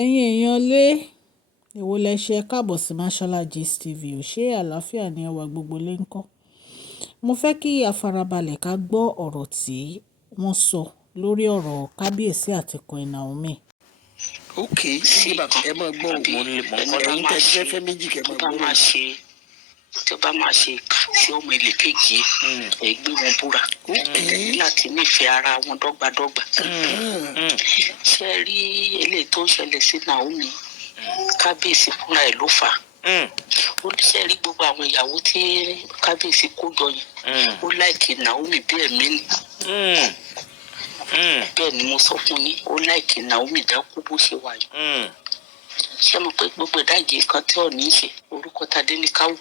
ẹ̀yin èèyàn lé èwo lẹ ṣe káàbọ̀ sí Mashola Gist TV ò ṣe àlàáfíà ní ẹwà gbogbo lé ń kọ́. Mo fẹ́ kí a farabalẹ̀ ká gbọ́ ọ̀rọ̀ tí wọ́n sọ lórí ọ̀rọ̀ Kábíyèsí àti Queen Naomi. ok sí bàbá ẹ máa gbọ́ ẹ̀yin tẹ́ fẹ́ fẹ́ méjì kẹ́ máa gbọ́ tó bá máa ṣe sí ọmọ ilé kejì ẹ gbé wọn búra láti nífẹ̀ẹ́ ara wọn dọ́gbadọ́gba. ṣe rí eléyìí tó ń ṣẹlẹ̀ sí Naomi Kábíyèsí fúnra ẹ̀ ló fà á. ó ṣe rí gbogbo àwọn ìyàwó tí Kábíyèsí kó jọ yẹn ó láìkì Naomi bí ẹ̀mí ni. bẹ́ẹ̀ ni mo sọ fún yín ó láìkì Naomi dákú bó ṣe wà yìí. ṣé mo pé gbogbo ìdájì nǹkan tí ò ní í ṣe orúkọ tadé ní káwù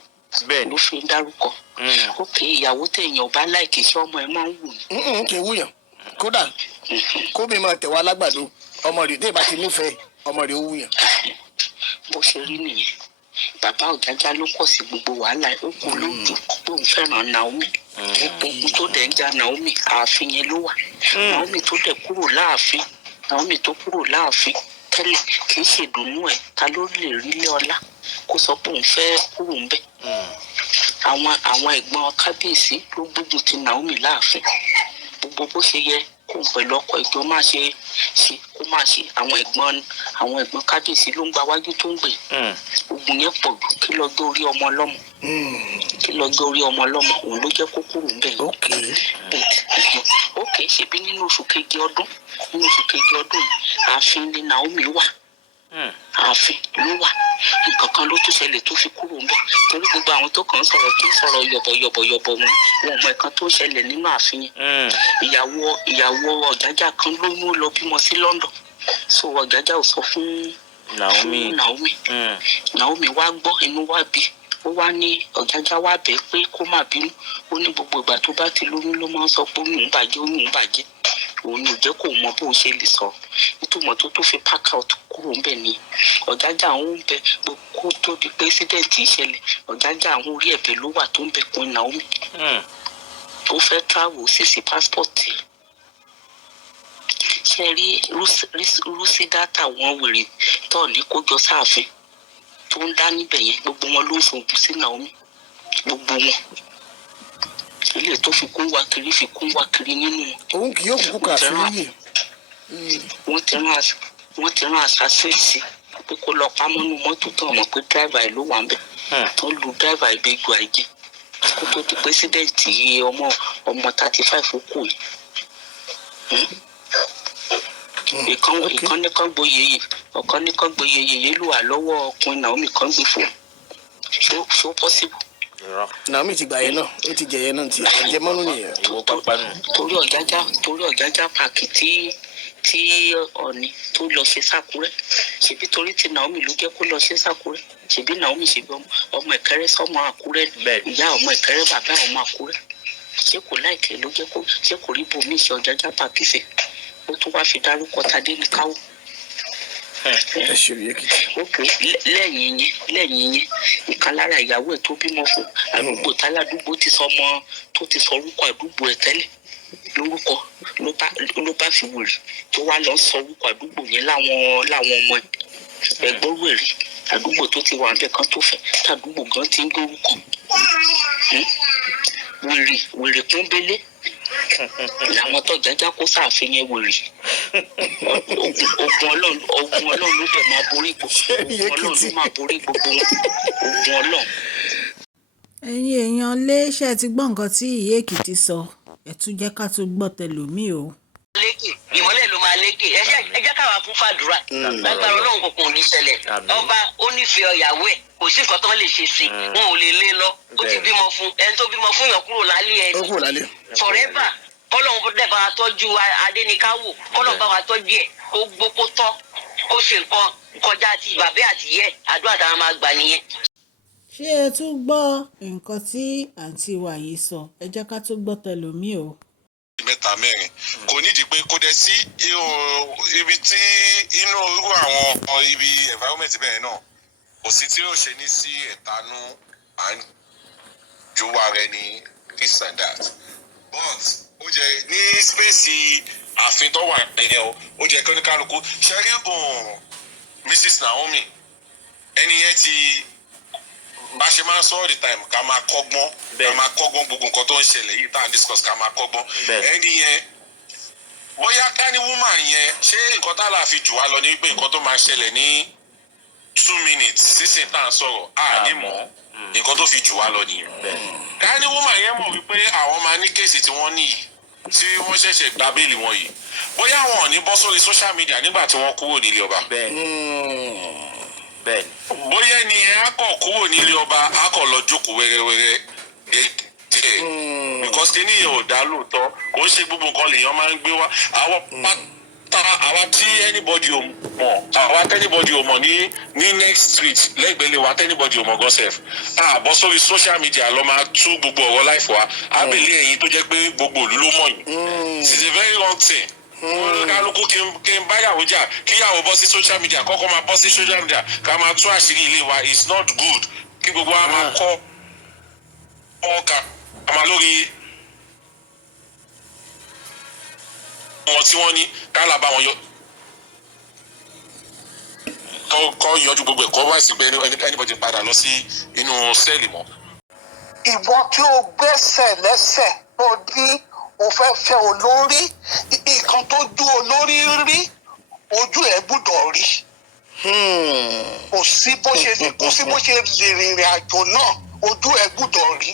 ló fi ń dárúkọ. ókè ìyàwó téèyàn bá láìkì ṣé ọmọ ẹ máa ń wù ní. kì í wúyàn kódà kó mi máa tẹ̀wá lágbàdo ọmọ rẹ̀ dé bá ti nífẹ̀ẹ́ ọmọ rẹ̀ ó wúyàn. bó ṣe rí nìyẹn bàbá Ọ̀jájá ló kọ̀ sí gbogbo wàhálà ó kú lójú pé òun fẹ́ràn Naomi. ogun tó dẹ̀ ń ja Naomi ààfin yẹn ló wà. Naomi tó dẹ̀ kúrò láàfin Naomi tó kúrò láàfin tẹ́lẹ̀ kì í ṣèdùnnú ẹ̀ ta ló lè rí ilé ọlá kó sọ pé òun fẹ́ kúrò ń bẹ̀. àwọn ẹ̀gbọ́n Kábíyèsí ló gbógun ti Naomi láàfin gbogbo bó ṣe yẹ kó pẹ̀lú ọkọ ìjọ máa ṣe kó máa ṣe àwọn ẹ̀gbọ́n Kábíyèsí ló ń gba wájú tó ń gbè. ogun yẹn pọ̀ jù kí lọ gbé orí ọmọ ọlọ́mọ òun ló jẹ́ kó kúrò ń bẹ̀. ókè ṣebí nínú oṣù keje ọdún ààfin ni Naomi wà ààfin ló wà nǹkan kan ló tún ṣẹlẹ̀ tó fi kúrò ń bẹ̀ torí gbogbo àwọn tó kàn ń sọ̀rọ̀ yọ̀bọ̀yọ̀bọ̀ wọn mọ ẹ̀kan tó ṣẹlẹ̀ nínú ààfin yẹn. ìyàwó Ọ̀jájá kan lóyún lọ bímọ sí London so Ọ̀jájá ò sọ fún Naomi. Naomi wá gbọ́ inú wá bí ó wá ní Ọ̀jájá wá bẹ̀ pé kó má bínú ó ní gbogbo ìgbà tó bá ti lóyún ló máa ń sọ pé òun bàjẹ́ òun ò jẹ́ kó mọ bó ṣe lè sọ ìtumọ̀ tó fi pack out kúrò ńbẹ̀ ni Ọ̀jájá àwọn ń bẹ kó tó di president ìṣẹ̀lẹ̀ Ọ̀jájá àwọn orí ẹ̀bẹ̀ ló wà tó ń bẹ Queen Naomi ó fẹ́ travel sí passport ṣe rí rúsí dátà wọn wèrè tó ní kó jọ sáàfin tó ń dá níbẹ̀ yẹn gbogbo wọn ló ń fògùn sí Naomi gbogbo wọn ilé tó fi kún wa kiri nínú wọn. òun kì yóò kúkú kà sí níyì. wọ́n ti rán àṣàṣèṣì pé kó lọ pamọ́nú mọ́tò tó mọ̀ pé dráìvà ẹ̀ ló wà ń bẹ̀ tó lu dráìvà ẹ̀ bí ju àìjẹ́ kó tó di pẹ́sidẹ̀ntì ọmọ 35 ó kù yìí. ìkan nìkan gboyè yèyé ló wà lọ́wọ́ ọkùnrin Naomi kan gbé fún ṣó possible. Naomi ti gbà yẹn náà ó ti jẹ yẹn náà ti àjẹmọ́nú nìyẹn. torí Ọ̀jájá pààkì tí Ọọ̀ni tó lọ ṣe sákúrẹ́ ṣebí torí tí Naomi ló jẹ́ kó lọ ṣe sákúrẹ́ ṣebí Naomi ṣebí ọmọ Ìkẹrẹ́ sọmọ Àkúrẹ́ ìyá ọmọ Ìkẹrẹ́ bàbá ọmọ Àkúrẹ́ ṣé kò láìkẹ́ ló jẹ́ kó ṣé kò rí bòmí ṣe Ọ̀jájá pààkì sí ó tún wá fi dárúkọ Tadé ní káwọ́. lẹ́yìn yẹn ìkan lára ìyàwó ẹ̀ tó bímọ fún àdúgbò táládùúgbò tó ti sọ orúkọ àdúgbò ẹ̀ tẹ́lẹ̀ lórúkọ ló bá fi wèrè tó wá lọ sọ orúkọ àdúgbò yẹn láwọn ọmọ ẹgbọ́n wèrè àdúgbò tó ti wà ń bẹ̀ kan tó fẹ́ tàdúgbò gan ti ń gbórúkọ wèrè pọ́nbélé làwọn tó Ọ̀jájá kó sáàfin yẹn wèrè ogun Ọlọ́run ló dẹ̀ máa borí gbogbo wọn ogun Ọlọ́run. ẹ̀yin èèyàn lé ṣe ti gbọ́ nǹkan tí Ìyá Èkìtì sọ ẹ tún jẹ́ ká tún gbọ́ tẹlòmíì o. ìmọ́lẹ̀ ló máa lékè ẹ jẹ́ káwa fún fàdúrà lágbára Ọlọ́run kòkòrò ní ṣẹlẹ̀ ọba ó nífẹ̀ẹ́ ìyàwó ẹ̀ kò sí nǹkan tó lè ṣe sí wọn ò lè lé lọ ó ti bímọ fún ẹni tó bímọ fún yàn kúrò lálé ẹni forever kọ́lọ́hún dẹ̀ bá wa tọ́jú Adéníkáwò kọ́lọ́hún bá wa tọ́jú ẹ̀ kó gbó kó tọ́ kó ṣe nǹkan kọjá àti bàbá àti yẹ àdúrà táwọn máa gbà nìyẹn. ṣé ẹ tún gbọ́ nǹkan tí àǹtí wa yìí sọ ẹ jẹ́ ká tún gbọ́ tẹlòmíì o. mẹ́ta mẹ́rin kò nídìí pé kó dẹ̀ sí ibi tí inú irú àwọn ibi environment bẹ́ẹ̀ náà kò sí tí yóò ṣe ní sí ẹ̀tanú à ń jowó ara ẹni this and that but ó jẹ ní spéèsì ààfin tó wà nìyẹn o ó jẹ kí oníkálukú ṣe rí Mrs. Naomi ẹni yẹn ti bá ṣe máa ń sọ all the time ká máa kọ́gbọ́n gbogbo nǹkan tó ń ṣẹlẹ̀ yìí tá à ń discuss ká máa kọ́gbọ́n ẹni yẹn bóyá ká ní woman yẹn ṣé nǹkan tá là fi jù wá lọ ní pé nǹkan tó máa ṣẹlẹ̀ ní 2 minutes sísìn tá à ń sọ̀rọ̀ ní mọ̀ nǹkan tó fi jù wá lọ nìyẹn ká ní woman yẹn mọ̀ wípé àwọn máa ní kéèsì tí wọ́n ní yìí tí wọ́n ṣẹ̀ṣẹ̀ gba béèlì wọn yìí bóyá wọn ò ní bọ́ sórí social media nígbà tí wọ́n kúrò nílé ọba. bẹ́ẹ̀ni. bóyá ẹni ẹ á kọ̀ kúrò nílé ọba á kọ̀ lọ jókòó wẹ́rẹ́wẹ́rẹ́ gẹ́gẹ́ because kíní yẹn ò dá lóòótọ́ kò ń ṣe gbogbo nǹkan lèèyàn máa ń gbé wá àwọn pátá àwa tí anybody ò mọ̀ ní next street lẹ́gbẹ̀ẹ́ lè wá anybody ò mọ̀ gan sef bọ́ sórí social media lọ máa tú gbogbo ọ̀rọ̀ life wa abẹ́lé ẹ̀yìn tó jẹ́ pé gbogbo òlú ló mọ̀ yìí it's a very wrong thing. kálukú kí n báyàwó jà kíyàwó bọ́ sí social media kọ́kọ́ máa bọ́ sí social media ká máa tú àṣírí ilé wa it's not good kí gbogbo wa máa kọ́ ọ̀ọ́ka àmà lórí wọn tí wọ́n ní kálá bá wọn yọ kọ́ yọjú gbogbo ẹ̀kọ́ wá sí pé anybody padà lọ sí inú sẹ́ẹ̀lì mọ́. ìwọ tí o gbẹ́sẹ̀ lẹ́sẹ̀ tó ní o fẹ́ fẹ́ olórí nǹkan tó ju olórí rí ojú ẹ̀ gbúdọ̀ rí kò sí bó ṣe lè rìnrìn àjò náà ojú ẹ̀ gbúdọ̀ rí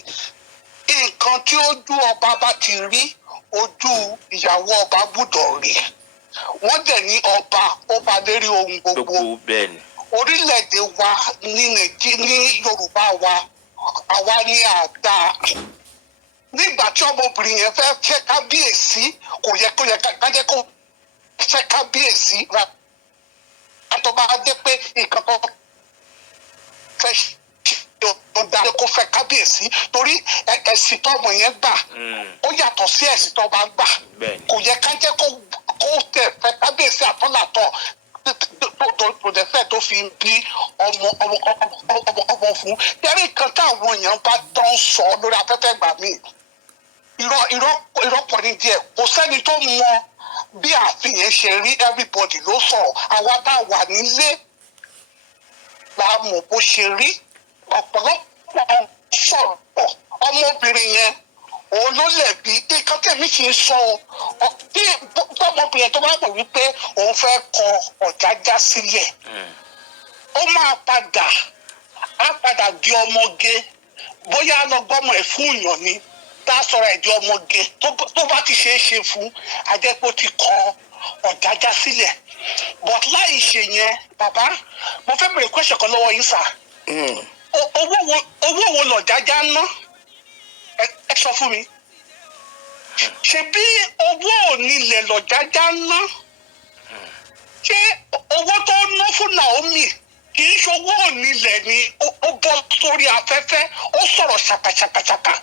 nǹkan tí ojú ọba bá ti rí ojú ìyàwó ọba gbúdọ̀ rí wọ́n dẹ̀ ní ọba lérí ohun gbogbo orílẹ̀-èdè wa ní Yorùbá wa àwa ní àdá nígbà tí ọmọbìnrin yẹn fẹ́ kábíyèsí kò yẹ ká jẹ́ kó fẹ́ kábíyèsí ra àtọ́ bá dé pé nǹkan kan fẹ́ tó dá kó fẹ́ kábíyèsí torí ẹ̀sìn tọ́mọ yẹn gbà ó yàtọ̀ sí ẹ̀sìn tó bá gbà kò yẹ ká jẹ́ kó tẹ̀ fẹ́ kábíyèsí àtọ́làtọ̀ tó dẹ̀ fẹ́ tó fi bí ọmọ fún yẹ́rì kan táwọn èèyàn bá tán sọ lórí afẹ́fẹ́ gbà mí irọ́ pọ̀ ní díẹ̀ kò sẹ́ni tó mọ bí ààfin yẹn ṣe rí everybody ló sọ̀rọ̀ àwa tá a wà nílé la mọ̀ bó ṣe rí ọ̀pọ̀lọpọ̀ sọ̀rọ̀ ọmọbìnrin yẹn òun ló lẹ̀bi nǹkan tẹ̀mí fi ń sọ bí ọmọbìnrin yẹn tó bá mọ̀ wípé òun fẹ́ kọ Ọ̀jájá sílẹ̀ ó máa padà di ọmọge bóyá lọ́gbọ́mọ ẹ̀ fún ìyàn ni tá a sọ̀rọ̀ ẹ̀ di ọmọge tó bá ti ṣeé ṣe fún ajẹ́pọ̀ ti kọ Ọ̀jájá sílẹ̀ but láì ṣe yẹn bàbá mo fẹ́ bèrè question kan lọ́wọ́ yín sà owó wo l'Ọ̀jájá ná ẹ sọ fún mi ṣebí owó onílẹ̀ l'Ọ̀jájá ná ṣé owó tó ná fún Naomi kì í ṣowó onílẹ̀ ni ó bọ́ sórí afẹ́fẹ́ ó sọ̀rọ̀ ṣàkàṣàkàṣàkà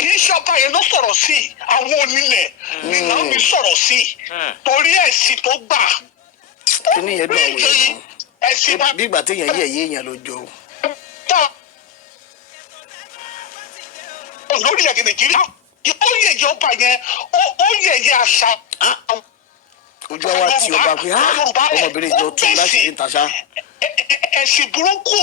kì í ṣe ọba yẹn ló sọ̀rọ̀ sí àwọn onílẹ̀ ni Naomi sọ̀rọ̀ sí torí ẹ̀sìn tó gbà kí ni ìyẹn dùn àwọn èèyàn bí ìgbà téèyàn yẹ̀ yé èèyàn lójó. lórílẹ̀-èdè Nàìjíríà ó yẹ̀yẹ́ ọba yẹn ó yẹ̀yẹ́ àṣà. ojú àwa tí ọba pé ọmọbìnrin jọ tún láti fi ń taṣá. ẹ̀sìn burúkú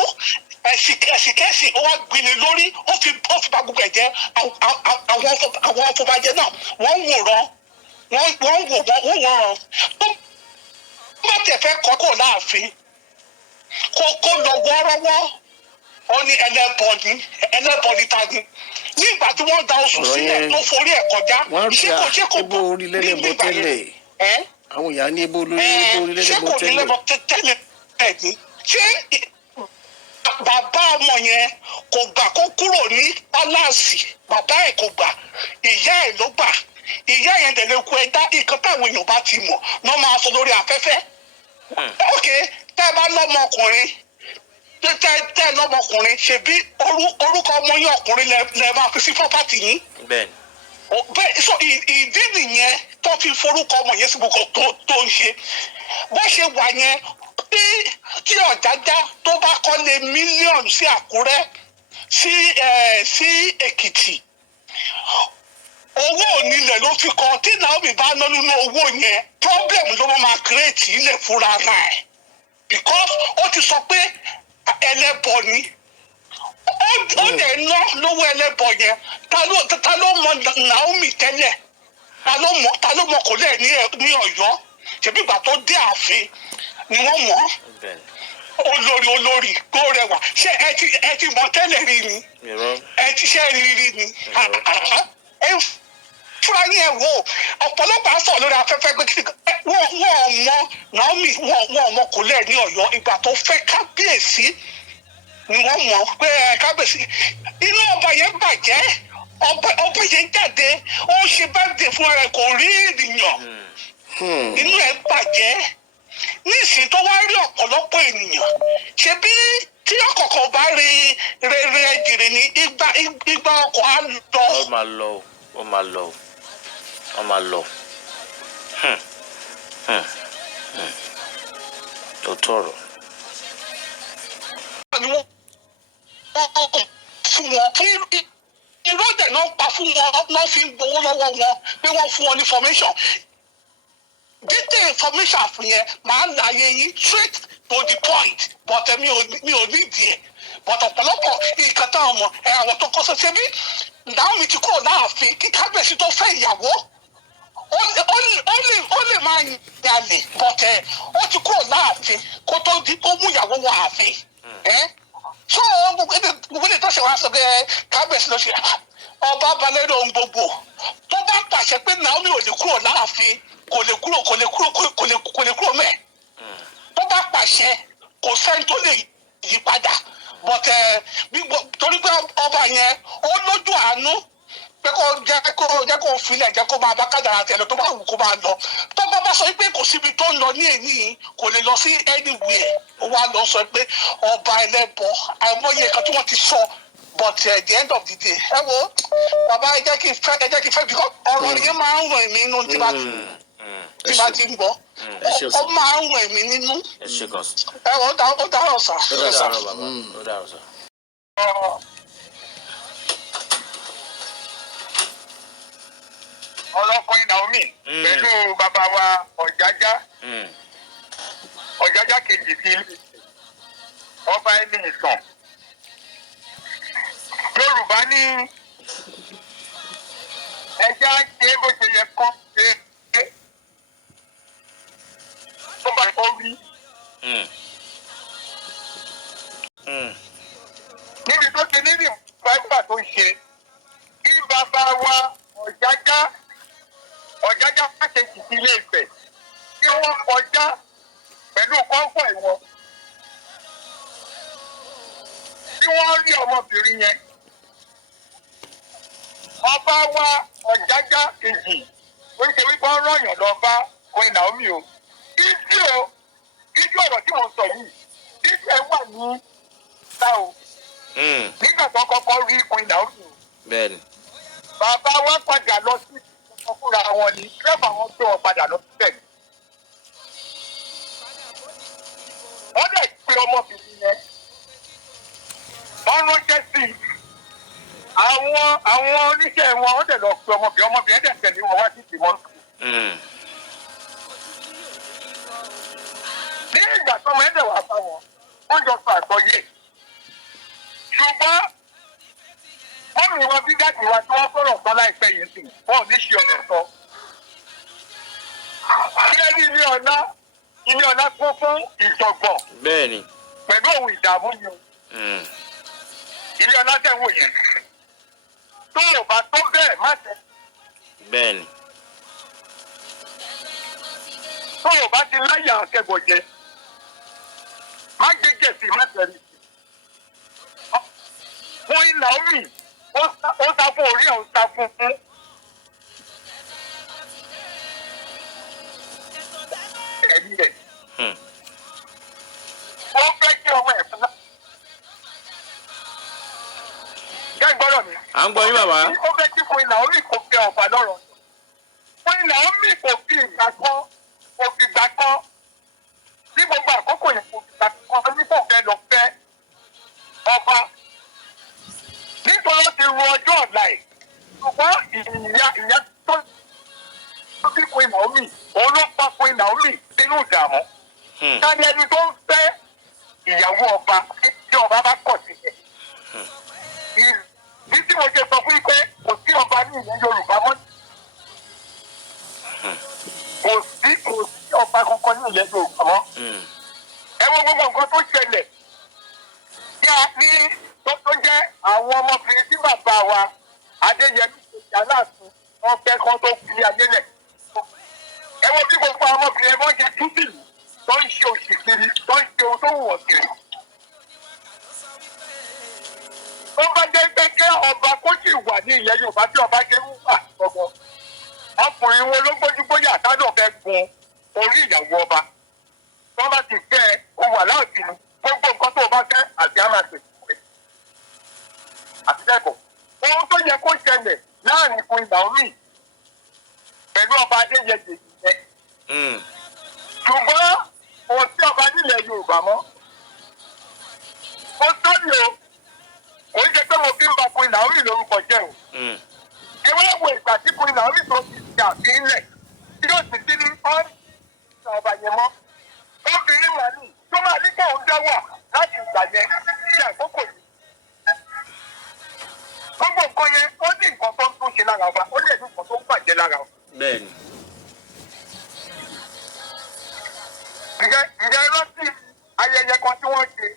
ẹ̀sìn ó wá gbilẹ̀ lórí ó fi bá gbogbo ẹ̀ jẹ́ àwọn afọbajẹ náà wọ́n wòran tó bá tẹ̀ fẹ́ kọ́kọ́ láàfin kó lọ wọ́ọ́rọ́wọ́ ó ní ẹlẹ́bọ̀dì tagi nígbà tí wọ́n da oṣù sílẹ̀ tó forí ẹ̀ kọjá ṣé kò ebo orílẹ̀-èdè bọ̀ tẹ́lẹ̀ àwọn ìyá ní ebo orílẹ̀-èdè bọ̀ tẹ́lẹ̀ ẹ̀dín ṣé bàbá ọmọ yẹn kò gbà kó kúrò ní pálásì bàbá ẹ̀ kò gbà ìyá ẹ̀ ló gbà ìyá yẹn tẹ̀lé ku ẹ̀dá nǹkan táwọn èèyàn bá ti mọ̀ náà máa sọ lórí afẹ́fẹ́ ok tẹ́ ẹ bá lọ́mọkùnrin tẹ́ lọ́mọkùnrin ṣebí orúkọ ọmọ yín ọkùnrin lẹ máa fi sí property yín. bẹ́ẹ̀ so ìdí nìyẹn tó fi forúkọ ọmọ yẹn sí gbogbo tó ń ṣe bó ṣe wà yẹn tí Ọ̀jájá tó bá kọ́lé mílíọ̀nù sí Àkúrẹ́ sí Èkìtì owó onílẹ̀ ló fi kọ́ tí Naomi bá ná nínú owó yẹn problem ló máa create ilẹ̀ fúnra rẹ̀ because ó ẹlẹ́bọ ni ó lè ná lówó ẹlẹ́bọ yẹn ta ló mọ Naomi tẹ́lẹ̀ ta ló mọ kò lẹ̀ ní Ọ̀yọ́ ṣebí ìgbà tó dé ààfin ni wọ́n mọ̀ olórí kó rẹwà ṣé ẹ ti mọ tẹ́lẹ̀ rí ni ẹ ti ṣe rí ni fúra ní ẹ wo ọ̀pọ̀lọpọ̀ á sọ̀rọ̀ lórí afẹ́fẹ́ pé wọ́n mọ Naomi wọ́n mọ kò lẹ̀ ní Ọ̀yọ́ ìgbà tó fẹ́ Kábíyèsí ni wọ́n mọ̀ pé Kábíyèsí inú ọba yẹn bàjẹ́ ọba yẹn jáde ó ṣe birthday fún ara kò rí ènìyàn inú ẹ̀ bàjẹ́ nísìnyí tó wá rí ọ̀pọ̀lọpọ̀ ènìyàn ṣebí tí ọ̀kọ̀ọ̀kan bá rí ẹ̀jìrì ní igba ọkọ̀ á lọ. ó máa lọ. tó tọrọ. fún wọn kí ìrọ́dẹ̀ náà pa fún wọn náà fi ń gbowó lọ́wọ́ wọn pé wọ́n fún wọn ní information detail information fún yẹn máa ń láyé yín straight to the point but mi ò ní ìdí ẹ̀ but ọ̀pọ̀lọpọ̀ nǹkan táwọn ọmọ àwọn tó kọ́ sọ́sẹ́ bí Naomi ti kúrò láàfin kí Kábíyèsí tó fẹ́ ìyàwó ó lè máa yàlè but ó ti kúrò láàfin kó tó di kó mú ìyàwó wọ ààfin so gbogbo ilé tó ṣe wá sọ pé Kábíyèsí ló ṣe ọba balẹ̀ ohun gbogbo tó bá pàṣẹ pé Naomi ò lè kúrò láàfin kò lè kúrò mẹ́ tó bá pàṣẹ kò sẹ́ni tó lè yí padà but torí pé ọba yẹn ó lójú àánú pé kó jẹ́ kó filẹ̀ jẹ́ kó máa bá kádàrá tẹ̀lé tó bá wù kó máa lọ tó bá sọ pé kò síbi tó ń lọ ní èyí kò lè lọ sí anywhere ó wá lọ sọ pé ọba ẹlẹ́bọ àìmọye nǹkan tí wọ́n ti sọ but at the end of the day ẹ wo bàbá ẹ jẹ́ kí n fẹ́ because ọ̀rọ̀ yẹn máa ń ràn mí nínú tí bá ti ń gbọ́ ó máa ń ràn mí nínú ẹ wọ́n ó dárọ̀ sà. ó dárọ̀ sà. ọlọ́kùnrin Naomi pẹ̀lú bàbá wa ọ̀jájá kejì sí ọba ẹni ìsàn Yorùbá ní ẹja ṣe bó ṣe yẹ kọ́ ṣe tó bá kọ́ rí níbi tó ṣe níbi ìgbà tó ṣe kí bàbá wa ọ̀jájá kejì sí Ilé Ifẹ̀ tí wọ́n kọjá pẹ̀lú kọ́ńfọ̀ ìwọ̀n tí wọ́n rí ọmọbìnrin yẹn ọba wa ọ̀jájá kejì ó ń ṣe wípé wọ́n rọ̀yàn lọ bá Queen Naomi o ìdí ọ̀rọ̀ tí mo sọ yìí ìdí ẹ̀ wà ní ta o nígbà tó kọ́kọ́ rí Queen Naomi o bàbá wa padà lọ sí fúnra wọn ni dírẹ́bà wọn gbé wọn padà lọ síbẹ̀ ni. wọ́n dẹ̀ pe ọmọbìnrin yẹn wọ́n ránṣẹ́ sí i àwọn oníṣẹ́ wọn wọ́n dẹ̀ lọ pe ọmọbìnrin dẹ̀ tẹ̀lé wọn wá sí ìtìmọ́. ní ìgbà tó ọmọ ẹ̀dẹ̀ wà bá wọn wọ́n jọ sọ àgbọ́yé ṣùgbọ́n wọ́n mi wọn bí dáàbì wa tí wọ́n fọ̀rọ̀ sọ láìpẹ́ yìí sí wọn ò ní ṣe ọ̀rọ̀ sọ. ilé ní ilé ọ̀la kún fún ìjọ̀gbọ̀n. bẹ́ẹ̀ni. pẹ̀lú ohun ìdààmú ni o. ilé ọ̀la tẹ̀wọ̀ yẹn tó o bá tó bẹ́ẹ̀ má tẹ̀. bẹ́ẹ̀ni. tó o bá ti láyà akẹ́gbọ̀ jẹ má gẹ́gẹ́ sí má tẹ̀lé. Queen Naomi ó sá fún orí ẹ̀ ó sá fún ẹ̀mí rẹ̀. wọ́n fẹ́ kí ọmọ ẹ̀ fún. Kẹ́ gbọ́dọ̀ mi. À ń gbọ́ yín bàbá. Ó fẹ́ kí Queen Naomi kò fi ọ̀fà lọ́rọ̀. Queen Naomi kò fi ìgbà kan ní gbogbo àkókò yẹn kò fi ìgbà kan ní kò fẹ́ lọ fẹ́ ọba. Nítorí ó ti ru ọjọ́ ọ̀la ẹ̀. Ṣùgbọ́n ìyá tó kí Queen Naomi òun ló pa Queen Naomi sínú ìdààmú. Ká ní ẹni tó ń fẹ́ ìyàwó ọba tí ọba bá kọ̀ sílẹ̀. Ìdí tí mo ṣe sọ fún yín pé kò sí ọba ní ìlú Yorùbá mọ́. Kò sí ọba kankan ní ilẹ̀ Yorùbá mọ́. Ẹ wo gbogbo nǹkan tó ṣẹlẹ̀ ní tó jẹ́ àwọn ọmọbìnrin tí bàbá wa Adéyẹmí ìjà láàfin wọn fẹ́ kán tó fi ayé lẹ̀. Ẹ wo bí gbogbo àwọn ọmọbìnrin ẹ̀fọ́ ṣe túbì tó ń ṣe òṣì kiri tó ń ṣe ohun tó wù wọ́n kiri. Ó bá jẹ́ pé kí ọba kó sì wà ní ilẹ̀ Yorùbá tí ọba ṣe ń wà gbọ̀ngàn. Ọkùnrin wo ló gbójú gbóyà sádọ̀ fẹ́ gun orí ìyàwó ọba. Wọ́n bá ti fẹ́ ó wà láàfin gbogbo nǹkan tó o bá fẹ́ àti àmà pèsè àti lẹ́kọ̀ọ́. Ohun tó yẹ kó ṣẹlẹ̀ láàrin fún Naomi pẹ̀lú ọba Adéyẹyè yẹn. Ṣùgbọ́n kò sí ọba nílẹ̀ Yorùbá mọ́. Mo sọ́ni o, kò ń ṣe pé mo fi ń ba fún Naomi lórúkọ jẹ́ o. Ìwé ìwé ìgbà tí fún Naomi tó ti ṣe àfihàn tí yóò sì sí ní ọ́n ọba yẹn mọ́. Obìnrin wà ní tó máa ní kóun dáwà láti ìgbà yẹn sí àkókò yìí. Gbogbo nǹkan yẹn ó ní nǹkan tó ń tún ṣe lára ọba, ó lè ní nǹkan tó ń bàjẹ́ lára ọba. Bẹ́ẹ̀ni. Ǹjẹ́ rántí ayẹyẹ kan tí wọ́n ṣe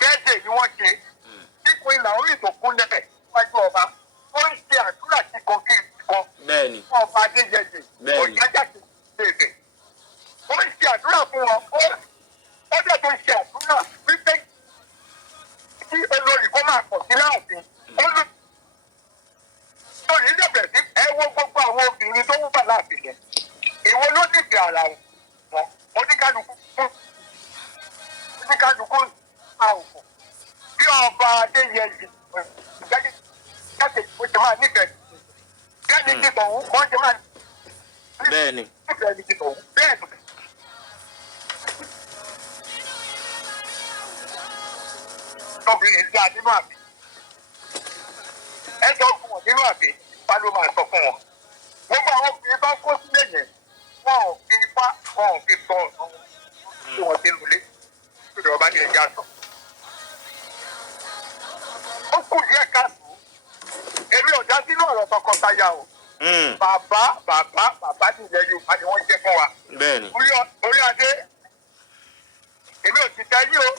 bẹ́ẹ̀dẹ̀ ni wọ́n ṣe tí Queen Naomi tó kún lẹ́bẹ̀ níwájú ọba ó ń ṣe àdúrà sí kan kí n kan Bẹ́ẹ̀ni. fún ọba Adéyẹyè ọ̀jájá ti bèbè. Ó ń ṣe àdúrà fún wọn ó dẹ̀ tó ń ṣe àdúrà wípé kí olórí kó máa pọ̀ sí láàfin. Olórí dẹ̀bẹ̀ sí ẹ wo gbogbo àwọn obìnrin tó wúbà láàfin yẹn. Èwo ló dìbò ara wọn? Oníkálukú àwòkọ bí ọba Adéyẹyè jáde ó ti máa nífẹ̀ẹ́ jáde ti tọ̀hún wọ́n ti máa nífẹ̀ẹ́ ní ti tọ̀hún bẹ́ẹ̀ ni. Obìnrin sí nínú àbí ẹ sọ fún wọn nínú àbí ipá ló máa sọ fún wọn. Gbogbo àwọn obìnrin bá kó sílẹ̀ yẹn wọn ò fi ipá wọn ò fi sọ ọ̀nà tí wọ́n ti lulẹ̀ lórí ọba ní ẹja sọ. Ó kù díẹ̀ káàtó èmi ò dá sínú ọ̀rọ̀ tọkọtaya o. Bàbá ní ilẹ̀ Yorùbá ni wọ́n jẹ́ fún wa. Bẹ́ẹ̀ni. Orí adé èmi ò ti tẹ́yìn o.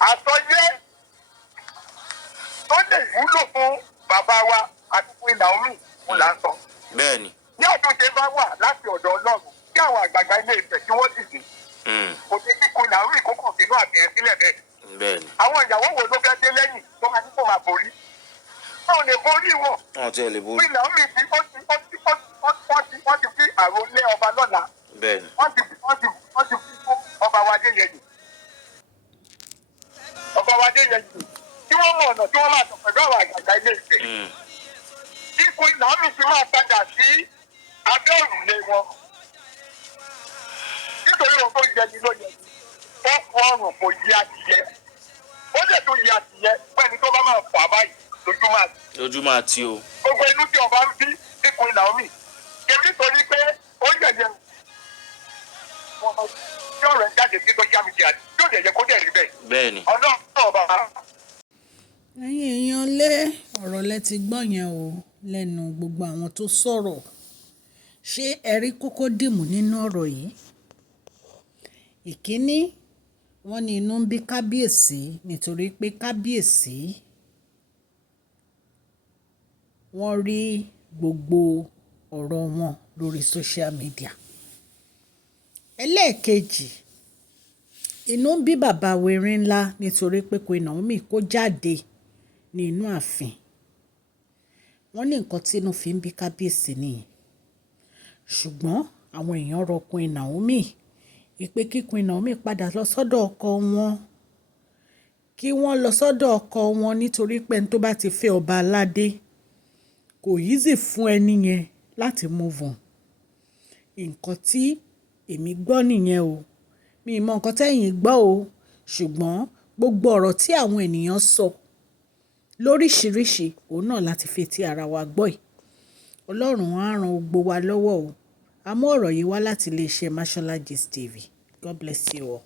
Àsọyé tó lè wúlò fún bàbá wa àti fún Naomi kò là ń sọ. Bẹ́ẹ̀ni. Ní àtúnṣe bá wà láti ọ̀dọ̀ Ọlọ́run kí àwọn àgbààgbà ilé Ifẹ̀ tí wọ́n dìde. Kò sí kíkún Naomi kókò sínú àfihàn sílẹ̀ bẹ́ẹ̀. Bẹ́ẹ̀ni. Àwọn ìyàwó wo ló fẹ́ dé lẹ́yìn tó máa ní kó máa borí? Wọ́n lè borí wọn. Wọ́n ti lè borí. Fún Naomi tí wọ́n ti fi àròlé ọba lọ́la. Bẹ́ẹ̀ni. Wọ́n ti fi fún ọba wa Adéyẹyè. Ọba wa Adéyẹyè tí wọ́n mọ̀ ọ̀nà tí wọ́n máa tọ̀ pẹ̀lú àwọn àgbààgbà ilé Ifẹ̀. Tí Queen Naomi ti máa padà sí abẹ́ òrùlé wọn. Nítorí wọn tó yẹ ni ló yẹ ni. Ó kú ọrùn kò yí adìyẹ. Ó lè tó yí adìyẹ pẹ́ni tó bá máa fà báyìí lójú máa tì. Lójú máa tì o. Gbogbo inú tí ọba ń bí sí Queen Naomi. Kèmí torí pé ó yẹ̀yẹ̀ wọn tí ọ̀rọ̀ ń jáde sí social media yóò lè yẹ kó dẹ̀ rí bẹ́ẹ̀. Bẹ́ẹ̀ni. Ọlọ́run ọba. Ẹ̀yin èèyàn lé ọ̀rọ̀ lẹ ti gbọ́ yẹn o lẹ́nu gbogbo àwọn tó sọ̀rọ̀. Ṣé ẹ rí kókó dìmú nínú ọ̀rọ̀ yìí? Ìkíní, wọ́n ní inú ń bí Kábíyèsí nítorí pé Kábíyèsí wọ́n rí gbogbo ọ̀rọ̀ wọn lórí social media. Ẹlẹ́ẹ̀kejì, inú ń bí bàbá wẹ̀rẹ̀ ńlá nítorí pé Queen Naomi kó jáde ní inú ààfin. Wọ́n ní nǹkan tí inú fi ń bí Kábíyèsí nìyí. Ṣùgbọ́n àwọn èèyàn rọ Queen Naomi ìpè kí Queen Naomi padà lọ sọ́dọ̀ ọkọ wọn. Kí wọ́n lọ sọ́dọ̀ ọkọ wọn nítorí pé ẹni tó bá ti fẹ́ ọba aládé kò easy fún ẹni yẹn láti move on. Nǹkan tí èmi gbọ́ nìyẹn o. Mi ì mọ nǹkan tẹ́yìn gbọ́ o. Ṣùgbọ́n gbogbo ọ̀rọ̀ tí àwọn ènìyàn sọ lóríṣiríṣi òun náà láti fetí ara wa gbọ́ yìí. Ọlọ́run á ran gbogbo wa lọ́wọ́ o. A mú ọ̀rọ̀ yìí wá láti iléeṣẹ́ Mashola Gist TV. God bless you all.